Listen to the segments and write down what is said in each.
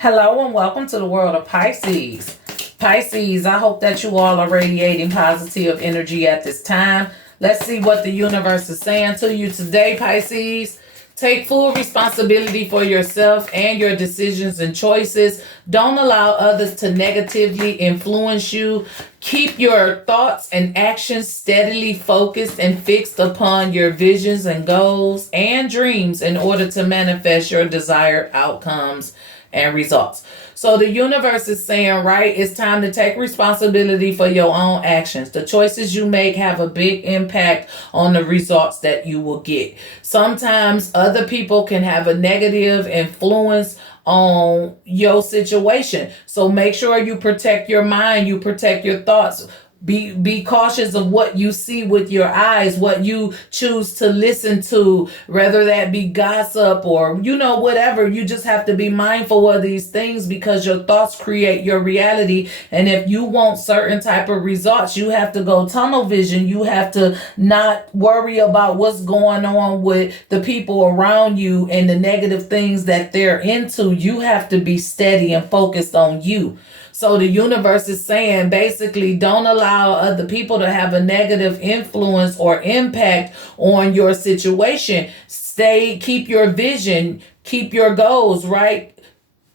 Hello and welcome to the world of Pisces. Pisces, I hope that you all are radiating positive energy at this time. Let's see what the universe is saying to you today, Pisces. Take full responsibility for yourself and your decisions and choices. Don't allow others to negatively influence you. Keep your thoughts and actions steadily focused and fixed upon your visions and goals and dreams in order to manifest your desired outcomes and results. So the universe is saying, right, it's time to take responsibility for your own actions. The choices you make have a big impact on the results that you will get. Sometimes other people can have a negative influence on your situation. So make sure you protect your mind, you protect your thoughts. Be cautious of what you see with your eyes, what you choose to listen to, whether that be gossip or, whatever. You just have to be mindful of these things because your thoughts create your reality. And if you want certain type of results, you have to go tunnel vision. You have to not worry about what's going on with the people around you and the negative things that they're into. You have to be steady and focused on you. So the universe is saying, basically, don't allow other people to have a negative influence or impact on your situation. Keep your vision, keep your goals, right?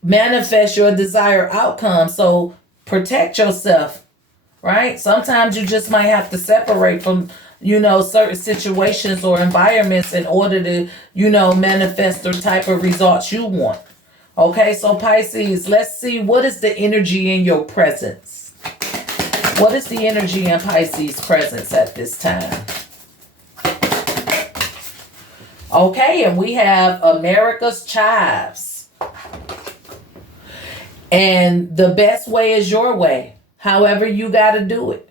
Manifest your desired outcome. So protect yourself, right? Sometimes you just might have to separate from, certain situations or environments in order to, manifest the type of results you want. Okay, so Pisces, let's see, what is the energy in your presence? What is the energy in Pisces' presence at this time? Okay, and we have America's Chives. And the best way is your way, however you got to do it.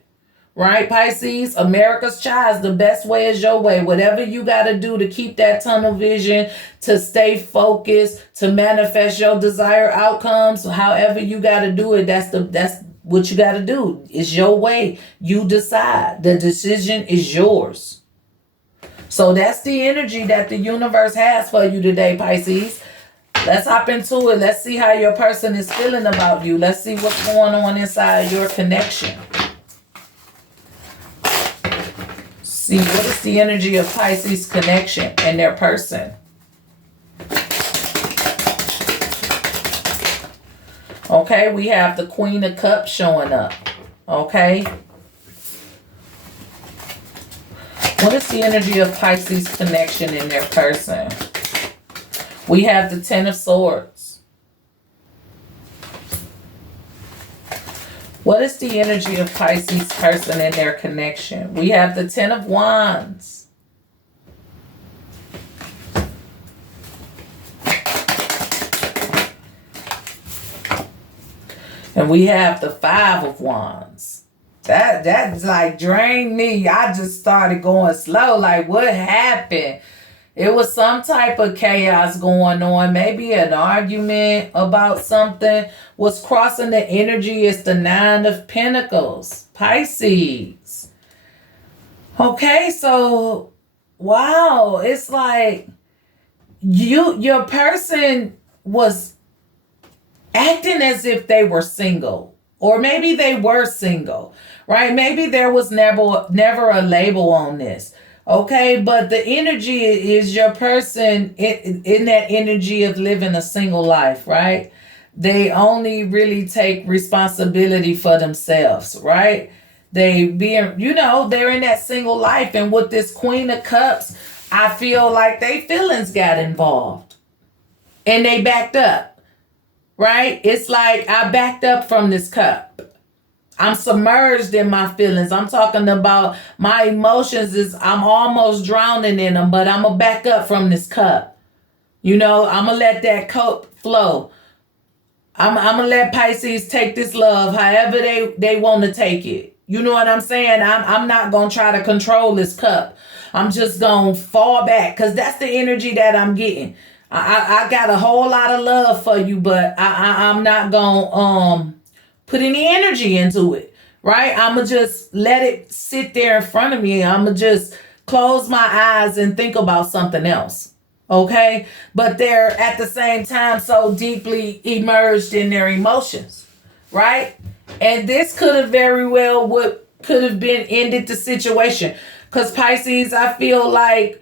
Right, Pisces? America's Chives, the best way is your way. Whatever you got to do to keep that tunnel vision, to stay focused, to manifest your desired outcomes, however you got to do it, that's what you got to do. It's your way. You decide. The decision is yours. So that's the energy that the universe has for you today, Pisces. Let's hop into it. Let's see how your person is feeling about you. Let's see what's going on inside your connection. See, what is the energy of Pisces connection and their person? Okay, we have the Queen of Cups showing up. Okay. What is the energy of Pisces connection in their person? We have the Ten of Swords. What is the energy of Pisces person and their connection? We have the Ten of Wands. And we have the Five of Wands. That's like drained me. I just started going slow. Like, what happened? It was some type of chaos going on. Maybe an argument about something. What's crossing the energy is the Nine of Pentacles. Pisces. Okay, so, wow. It's like your person was acting as if they were single. Or maybe they were single. Right? Maybe there was never a label on this. Okay, but the energy is your person in that energy of living a single life, right? They only really take responsibility for themselves, right? They're in that single life. And with this Queen of Cups, I feel like their feelings got involved and they backed up, right? It's like I backed up from this cup. I'm submerged in my feelings. I'm talking about my emotions. I'm almost drowning in them, but I'm going to back up from this cup. I'm going to let that cup flow. I'm going to let Pisces take this love however they want to take it. You know what I'm saying? I'm not going to try to control this cup. I'm just going to fall back because that's the energy that I'm getting. I got a whole lot of love for you, but I'm not going to put any energy into it, right? I'm going to just let it sit there in front of me. I'm going to just close my eyes and think about something else. Okay, but they're at the same time so deeply immersed in their emotions, right? And this could have very well what could have been ended the situation. Because Pisces, I feel like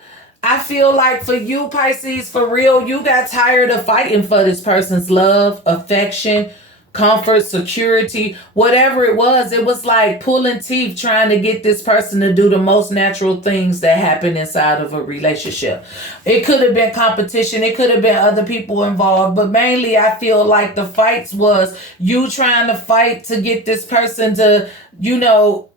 for you, Pisces, for real, you got tired of fighting for this person's love, affection, comfort, security, whatever it was. It was like pulling teeth trying to get this person to do the most natural things that happen inside of a relationship. It could have been competition, it could have been other people involved, but mainly I feel like the fights was you trying to fight to get this person to, you know,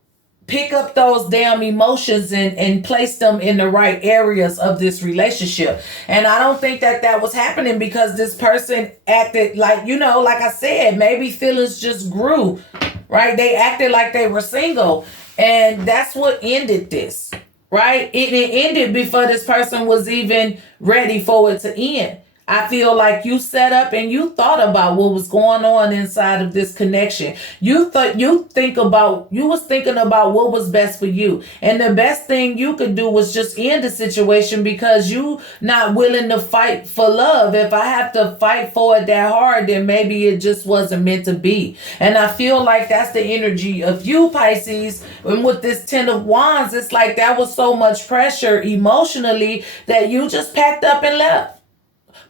pick up those damn emotions and place them in the right areas of this relationship. And I don't think that that was happening because this person acted like, you know, like I said, maybe feelings just grew, right? They acted like they were single. And that's what ended this, right? It ended before this person was even ready for it to end. I feel like you set up and you thought about what was going on inside of this connection. You was thinking about what was best for you. And the best thing you could do was just end the situation because you not willing to fight for love. If I have to fight for it that hard, then maybe it just wasn't meant to be. And I feel like that's the energy of you, Pisces. And with this Ten of Wands, it's like that was so much pressure emotionally that you just packed up and left.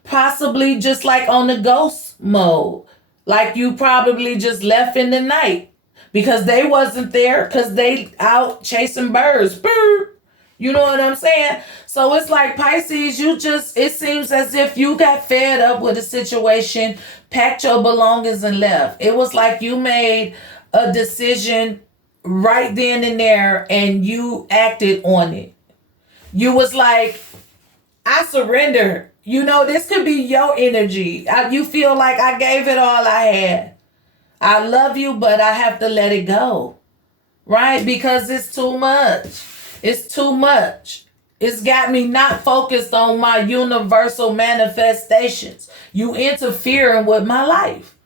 Possibly just like on the ghost mode. Like you probably just left in the night because they wasn't there because they out chasing birds. Brr. You know what I'm saying? So it's like Pisces, it seems as if you got fed up with the situation, packed your belongings and left. It was like you made a decision right then and there and you acted on it. You was like, I surrender. You know, this could be your energy. You feel like I gave it all I had. I love you, but I have to let it go. Right? Because it's too much. It's too much. It's got me not focused on my universal manifestations. You interfering with my life.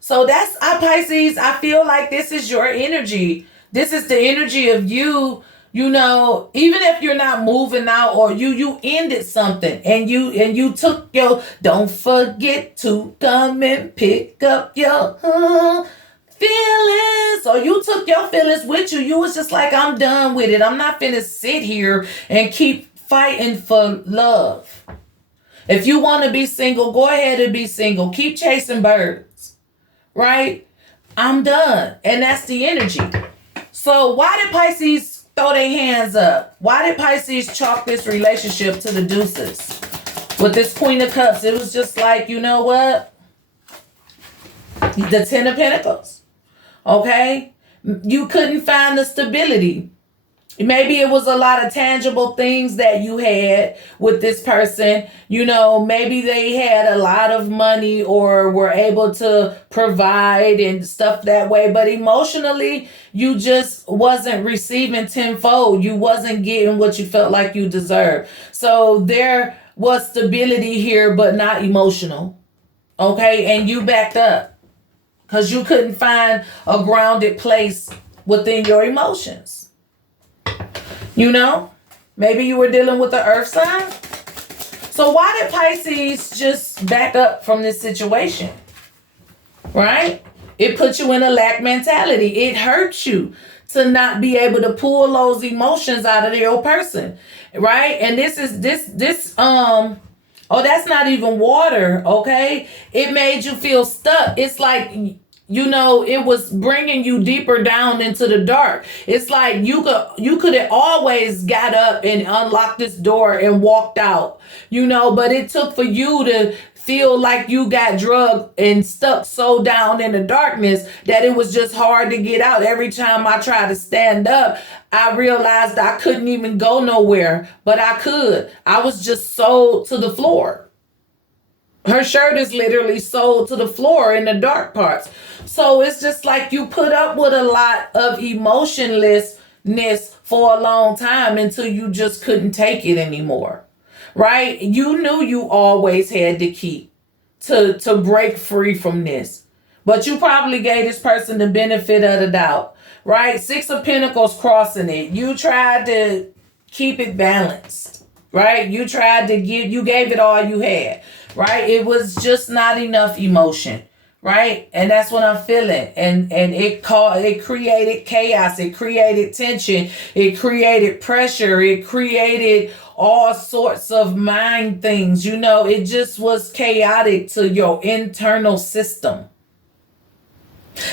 So that's Pisces. I feel like this is your energy. This is the energy of you. You know, even if you're not moving out or you ended something and you took your, don't forget to come and pick up your feelings, or you took your feelings with you. You was just like, I'm done with it. I'm not finna sit here and keep fighting for love. If you want to be single, go ahead and be single. Keep chasing birds, right? I'm done. And that's the energy. So why did Pisces throw their hands up? Why did Pisces chalk this relationship to the deuces? With this Queen of Cups, it was just like, you know what? The Ten of Pentacles. Okay? You couldn't find the stability. Maybe it was a lot of tangible things that you had with this person. You know, maybe they had a lot of money or were able to provide and stuff that way. But emotionally, you just wasn't receiving tenfold. You wasn't getting what you felt like you deserved. So there was stability here, but not emotional. Okay? And you backed up because you couldn't find a grounded place within your emotions. You know, maybe you were dealing with the earth sign. So why did Pisces just back up from this situation? Right? It puts you in a lack mentality. It hurts you to not be able to pull those emotions out of your person. Right? And oh, that's not even water. Okay. It made you feel stuck. It's like, you know, it was bringing you deeper down into the dark. It's like you could have always got up and unlocked this door and walked out, you know, but it took for you to feel like you got drugged and stuck so down in the darkness that it was just hard to get out. Every time I tried to stand up, I realized I couldn't even go nowhere, but I could. I was just sold to the floor. Her shirt is literally sold to the floor in the dark parts. So it's just like you put up with a lot of emotionlessness for a long time until you just couldn't take it anymore. Right? You knew you always had the key to break free from this. But you probably gave this person the benefit of the doubt. Right? Six of Pentacles crossing it. You tried to keep it balanced. right? You tried to give, you gave it all you had, right? It was just not enough emotion, right? And that's what I'm feeling. And it created chaos, it created tension, it created pressure, it created all sorts of mind things. You know, it just was chaotic to your internal system.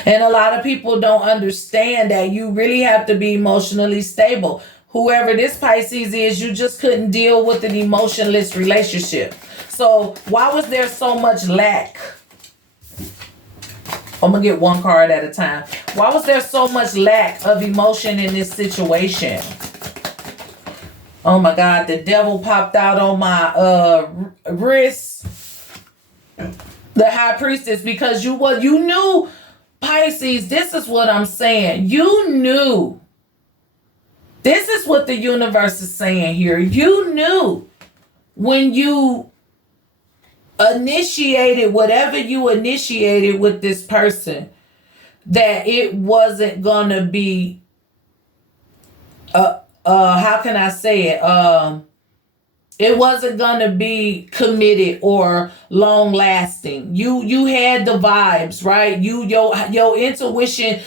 And a lot of people don't understand that you really have to be emotionally stable. Whoever this Pisces is, you just couldn't deal with an emotionless relationship. So why was there so much lack? I'm going to get one card at a time. Why was there so much lack of emotion in this situation? Oh my God, the devil popped out on my wrist. The high priestess, because you knew, Pisces, this is what I'm saying. You knew. This is what the universe is saying here. You knew when you initiated whatever you initiated with this person that it wasn't gonna be how can I say it? It wasn't gonna be committed or long lasting. You had the vibes, right? Your intuition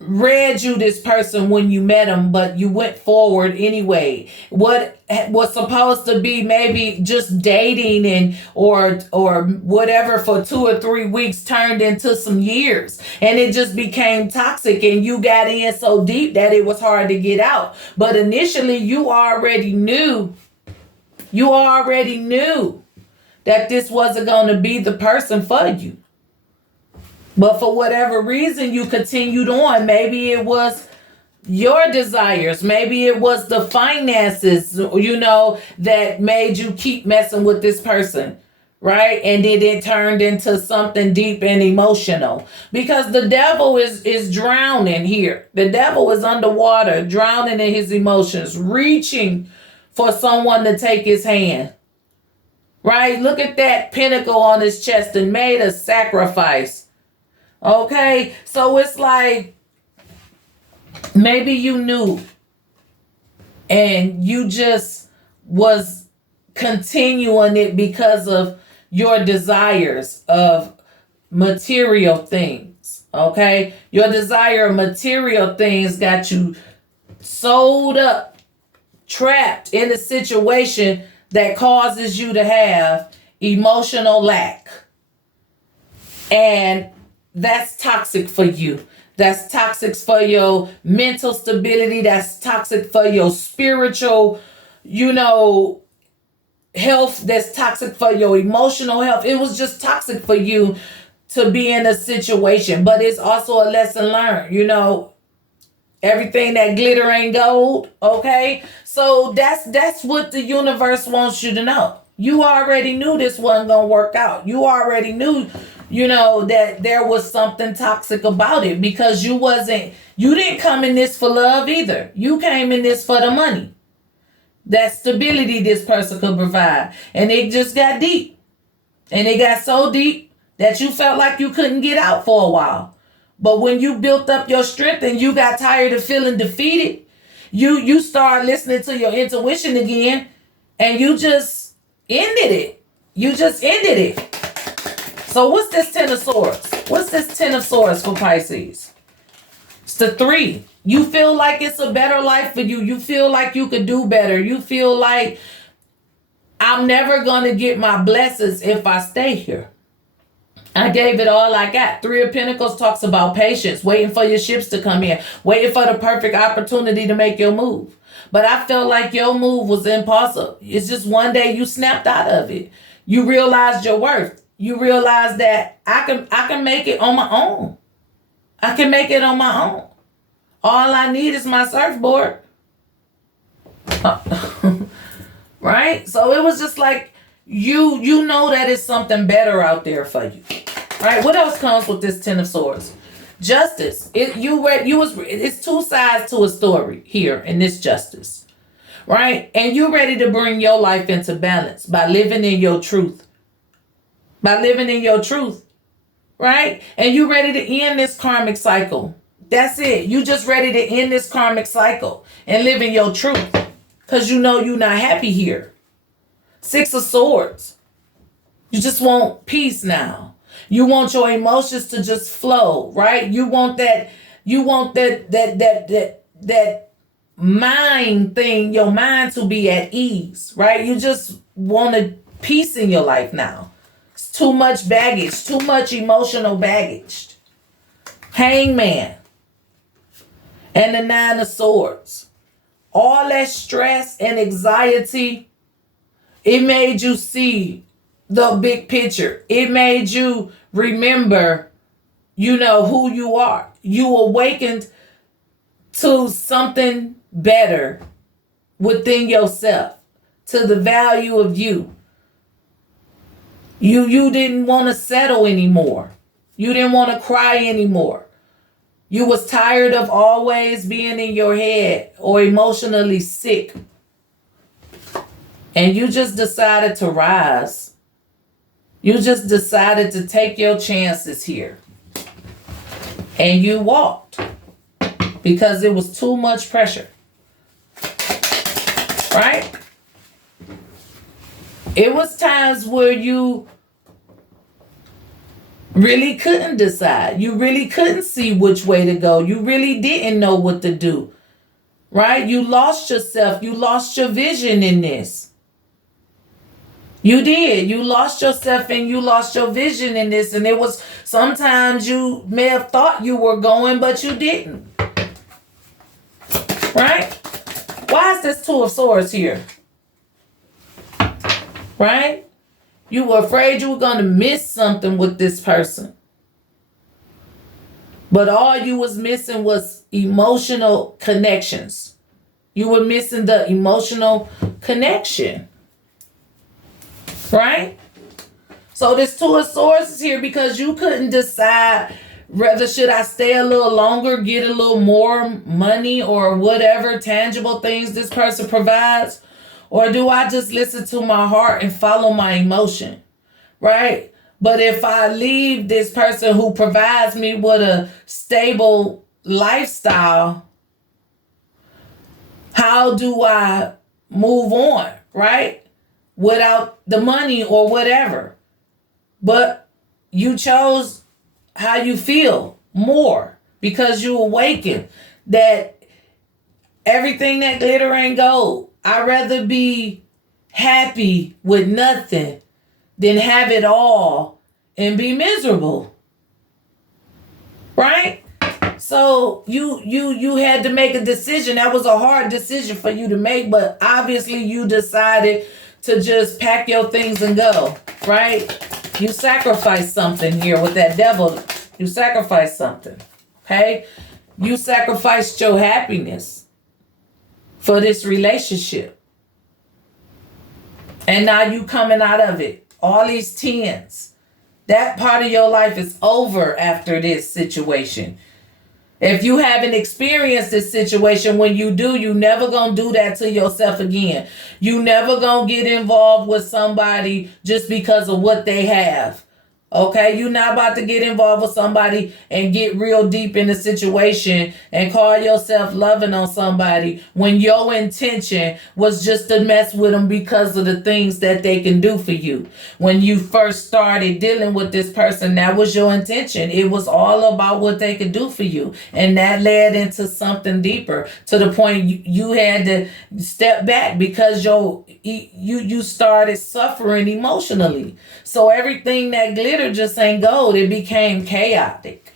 read you this person when you met him, but you went forward anyway. What was supposed to be maybe just dating and or whatever for 2 or 3 weeks turned into some years, and it just became toxic, and you got in so deep that it was hard to get out. But initially you already knew that this wasn't going to be the person for you. But for whatever reason, you continued on. Maybe it was your desires. Maybe it was the finances, that made you keep messing with this person, right? And then it turned into something deep and emotional. Because the devil is drowning here. The devil is underwater, drowning in his emotions, reaching for someone to take his hand, right? Look at that pinnacle on his chest and made a sacrifice. Okay, so it's like maybe you knew and you just was continuing it because of your desires of material things. Okay, your desire of material things got you sold up, trapped in a situation that causes you to have emotional lack. And that's toxic for you. That's toxic for your mental stability. That's toxic for your spiritual, health. That's toxic for your emotional health. It was just toxic for you to be in a situation. But it's also a lesson learned, everything that glitter ain't gold, okay? So that's what the universe wants you to know. You already knew this wasn't going to work out. You already knew, that there was something toxic about it, because you didn't come in this for love either. You came in this for the money. That stability this person could provide. And it just got deep. And it got so deep that you felt like you couldn't get out for a while. But when you built up your strength and you got tired of feeling defeated, you start listening to your intuition again, and you just ended it. You just ended it. So what's this Ten of Swords? What's this Ten of Swords for Pisces? It's the 3. You feel like it's a better life for you. You feel like you could do better. You feel like I'm never going to get my blessings if I stay here. I gave it all I got. 3 of Pentacles talks about patience, waiting for your ships to come in, waiting for the perfect opportunity to make your move. But I felt like your move was impossible. It's just one day you snapped out of it. You realized your worth. You realized that I can make it on my own. I can make it on my own. All I need is my surfboard. Right? So it was just like you know that it's something better out there for you. Right? What else comes with this Ten of Swords? Justice. It's 2 sides to a story here in this Justice. Right? And you're ready to bring your life into balance by living in your truth. By living in your truth. Right? And you're ready to end this karmic cycle. That's it. You just ready to end this karmic cycle and live in your truth. Because you know you're not happy here. Six of Swords. You just want peace now. You want your emotions to just flow, right? You want that mind thing, your mind to be at ease, right? You just want a peace in your life now. It's too much baggage, too much emotional baggage. Hangman. And the Nine of Swords. All that stress and anxiety, it made you see the big picture. It made you remember, who you are. You awakened to something better within yourself, to the value of you. You didn't want to settle anymore. You didn't want to cry anymore. You was tired of always being in your head or emotionally sick. And you just decided to rise. You just decided to take your chances here. And you walked because it was too much pressure. Right? It was times where you really couldn't decide. You really couldn't see which way to go. You really didn't know what to do. Right? You lost yourself. You lost your vision in this. You did. You lost yourself and you lost your vision in this. And it was sometimes you may have thought you were going, but you didn't. Right? Why is this Two of Swords here? Right? You were afraid you were going to miss something with this person. But all you was missing was emotional connections. You were missing the emotional connection. Right? So this Two of Swords is here because you couldn't decide whether should I stay a little longer, get a little more money or whatever tangible things this person provides. Or do I just listen to my heart and follow my emotion? Right? But if I leave this person who provides me with a stable lifestyle, how do I move on? Right? Without the money or whatever. But you chose how you feel more because you awakened that everything that glitter ain't gold. I'd rather be happy with nothing than have it all and be miserable. Right? So you had to make a decision. That was a hard decision for you to make, but obviously you decided to just pack your things and go. Right? You sacrificed something here with that devil. You sacrificed something. Okay? You sacrificed your happiness for this relationship. And now you coming out of it. All these tens. That part of your life is over after this situation. If you haven't experienced this situation, when you do, you never gonna do that to yourself again. You never gonna get involved with somebody just because of what they have. Okay, you're not about to get involved with somebody and get real deep in the situation and call yourself loving on somebody when your intention was just to mess with them because of the things that they can do for you. When you first started dealing with this person, that was your intention. It was all about what they could do for you. And that led into something deeper to the point you had to step back because you started suffering emotionally. So everything that glittered just ain't gold. It became chaotic.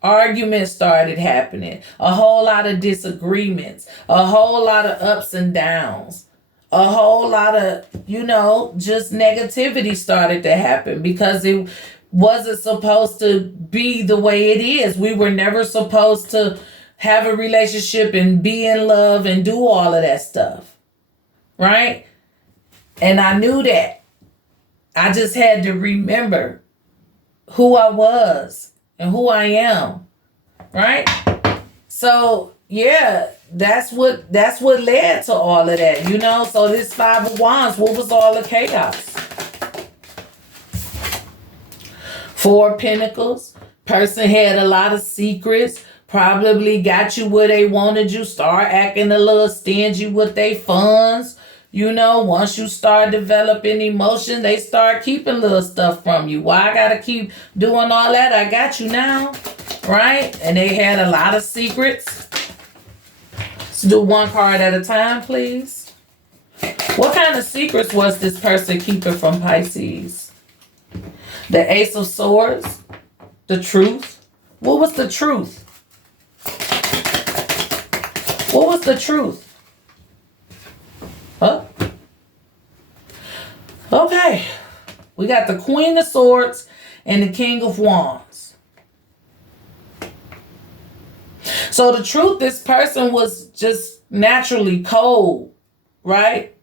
Arguments started happening. A whole lot of disagreements. A whole lot of ups and downs. A whole lot of, just negativity started to happen because it wasn't supposed to be the way it is. We were never supposed to have a relationship and be in love and do all of that stuff. Right? And I knew that. I just had to remember who I was and who I am. Right? So, yeah, that's what led to all of that, So this Five of Wands, what was all the chaos? Four of Pentacles. Person had a lot of secrets. Probably got you where they wanted you. Start acting a little stingy with their funds. Once you start developing emotion, they start keeping little stuff from you. Why I gotta keep doing all that? I got you now, right? And they had a lot of secrets. Let's do one card at a time, please. What kind of secrets was this person keeping from Pisces? The Ace of Swords, the truth. What was the truth? What was the truth? Huh? Okay. We got the Queen of Swords and the King of Wands. So the truth, this person was just naturally cold, right?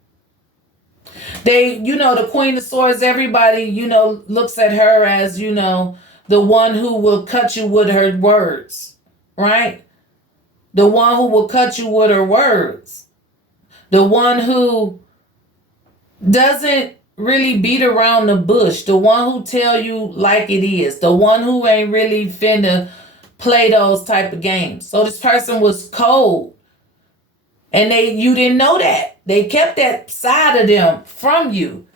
The Queen of Swords, everybody, looks at her as, the one who will cut you with her words, right? The one who will cut you with her words. The one who doesn't really beat around the bush. The one who tell you like it is. The one who ain't really finna play those type of games. So this person was cold. And you didn't know that. They kept that side of them from you.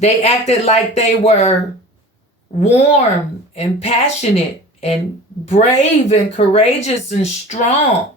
They acted like they were warm and passionate and brave and courageous and strong.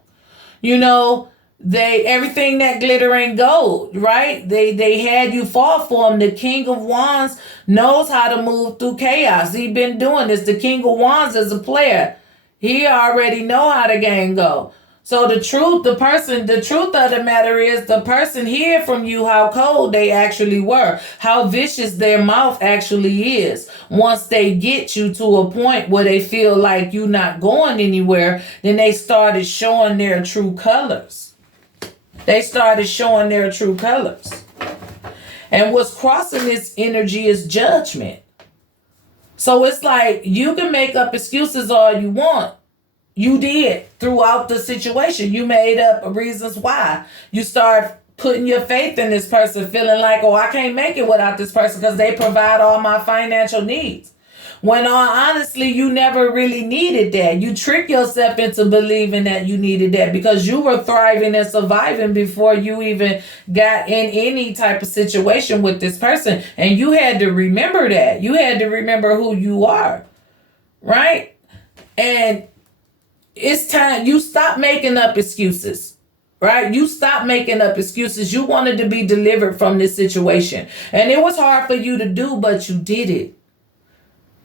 Everything that glitter ain't gold, right? They had you fall for them. The King of Wands knows how to move through chaos. He been doing this. The King of Wands is a player. He already know how the game go. So the truth of the matter is the person hear from you how cold they actually were, how vicious their mouth actually is. Once they get you to a point where they feel like you're not going anywhere, then they started showing their true colors. And what's crossing this energy is judgment. So it's like you can make up excuses all you want. You did throughout the situation. You made up reasons why. You start putting your faith in this person, feeling like, I can't make it without this person because they provide all my financial needs. When honestly, you never really needed that. You trick yourself into believing that you needed that because you were thriving and surviving before you even got in any type of situation with this person. And you had to remember that. You had to remember who you are, right? And it's time you stop making up excuses, right? You stop making up excuses. You wanted to be delivered from this situation. And it was hard for you to do, but you did it.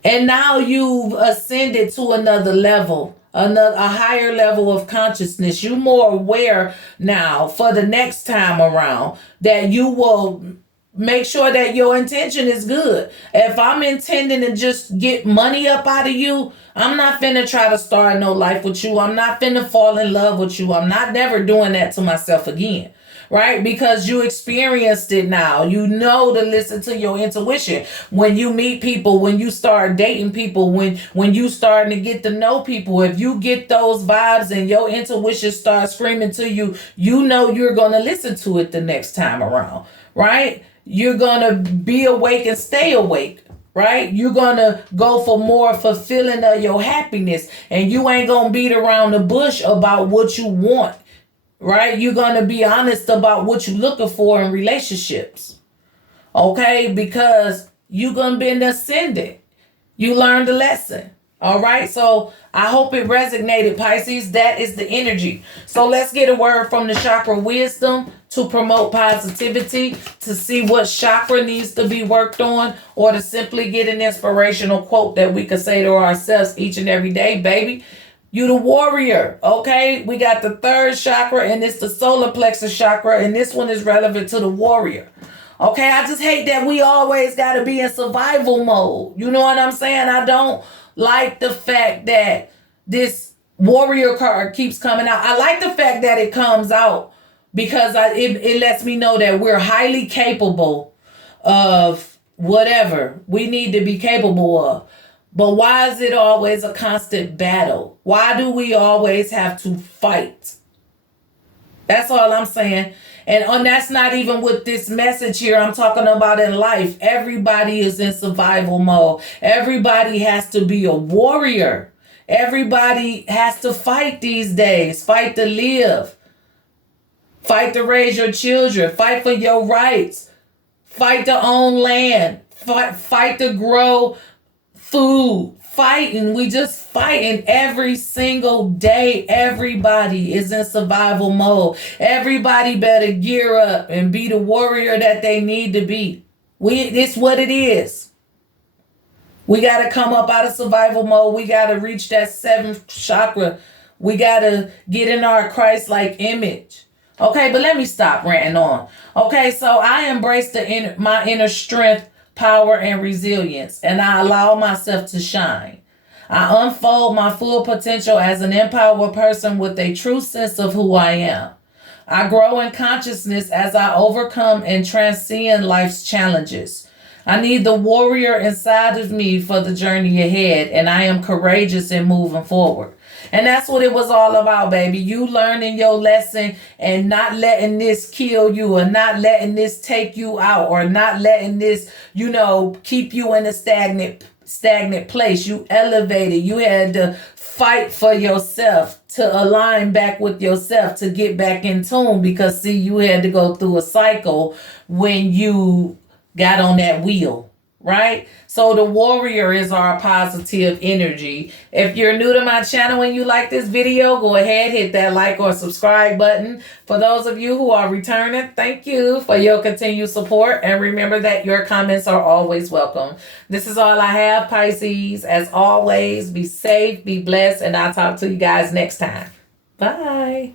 And now you've ascended to another level, a higher level of consciousness. You're more aware now for the next time around that you will make sure that your intention is good. If I'm intending to just get money up out of you, I'm not finna try to start no life with you. I'm not finna fall in love with you. I'm not never doing that to myself again. Right? Because you experienced it now. You know to listen to your intuition. When you meet people, when you start dating people, when you starting to get to know people, if you get those vibes and your intuition starts screaming to you, you know you're going to listen to it the next time around. Right? You're going to be awake and stay awake. Right? You're going to go for more fulfilling of your happiness. And you ain't going to beat around the bush about what you want. Right? You're going to be honest about what you're looking for in relationships. Okay? Because you're going to be in the ascendant. You learned a lesson. All right? So I hope it resonated, Pisces. That is the energy. So let's get a word from the chakra wisdom to promote positivity, to see what chakra needs to be worked on, or to simply get an inspirational quote that we could say to ourselves each and every day. Baby, you the warrior, okay? We got the third chakra, and it's the solar plexus chakra, and this one is relevant to the warrior. Okay, I just hate that we always got to be in survival mode. You know what I'm saying? I don't like the fact that this warrior card keeps coming out. I like the fact that it comes out because it lets me know that we're highly capable of whatever we need to be capable of. But why is it always a constant battle? Why do we always have to fight? That's all I'm saying. And that's not even with this message here I'm talking about in life. Everybody is in survival mode. Everybody has to be a warrior. Everybody has to fight these days. Fight to live. Fight to raise your children. Fight for your rights. Fight to own land. Fight to grow food. Fighting. We just fighting every single day. Everybody is in survival mode. Everybody better gear up and be the warrior that they need to be. It's what it is. We got to come up out of survival mode. We got to reach that seventh chakra. We got to get in our Christ-like image. Okay, but let me stop ranting on. Okay, so I embrace my inner strength, power, and resilience, and I allow myself to shine. I unfold my full potential as an empowered person with a true sense of who I am. I grow in consciousness as I overcome and transcend life's challenges. I need the warrior inside of me for the journey ahead, and I am courageous in moving forward. And that's what it was all about, baby. You learning your lesson and not letting this kill you, or not letting this take you out, or not letting this, keep you in a stagnant place. You elevated. You had to fight for yourself, to align back with yourself, to get back in tune, because see, you had to go through a cycle when you got on that wheel, right? So the warrior is our positive energy. If you're new to my channel and you like this video, go ahead, hit that like or subscribe button. For those of you who are returning, thank you for your continued support. And remember that your comments are always welcome. This is all I have, Pisces. As always, be safe, be blessed, and I'll talk to you guys next time. Bye.